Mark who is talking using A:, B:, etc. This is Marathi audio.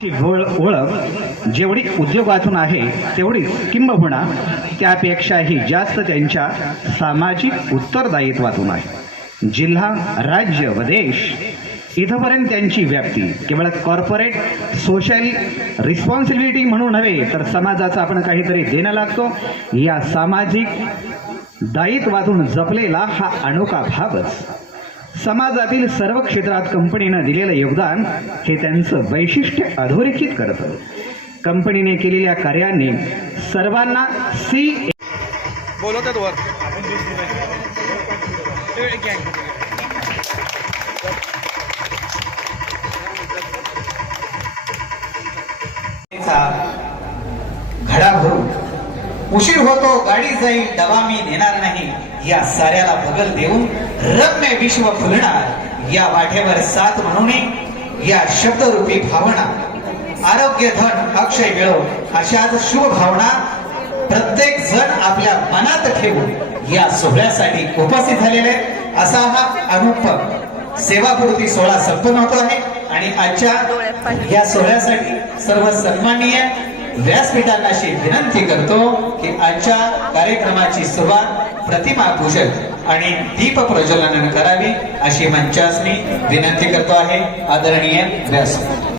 A: ओळख जेवढी उद्योगातून आहे तेवढीच किंबहुना त्यापेक्षाही जास्त त्यांच्या सामाजिक उत्तरदायित्वातून आहे. जिल्हा राज्य व देश इथपर्यंत त्यांची व्याप्ती केवळ कॉर्पोरेट सोशल रिस्पॉन्सिबिलिटी म्हणून नव्हे तर समाजाचा आपण काहीतरी देणं लागतो. या सामाजिक दायित्वातून जपलेला हा अनोखा भागच. समाजातील सर्व क्षेत्रात कंपनीनं दिलेलं योगदान हे त्यांचं वैशिष्ट्य अधोरेखित करतं कंपनीने केलेल्या कार्यांनी सर्वांना सी
B: बोलवतात वर ते घ्या.
C: चा घडा भरून उशीर होतो गाडी जाईल डबा मी देणार नाही. या साऱ्याला बगल देऊन रम्य विश्व फुलणार. या वाटेवर साथ म्हणून या शब्दरूपी भावना. आरोग्य धन अक्षय मिळो. अशाच शुभ भावना प्रत्येक जण आपल्या मनात ठेवून या सोहळ्यासाठी उपस्थित झालेले असा हा अनुपम सेवापूर्ती सोहळा संपन्न होतो आहे. आणि आजच्या या सोहळ्यासाठी सर्व सन्माननीय व्यासपीठांना अशी विनंती करतो की आजच्या कार्यक्रमाची सुरुवात प्रतिमा पूजन आणि दीप प्रज्वलन करावी अशी मंचासनी विनंती करतो आहे. आदरणीय व्यासपीठ.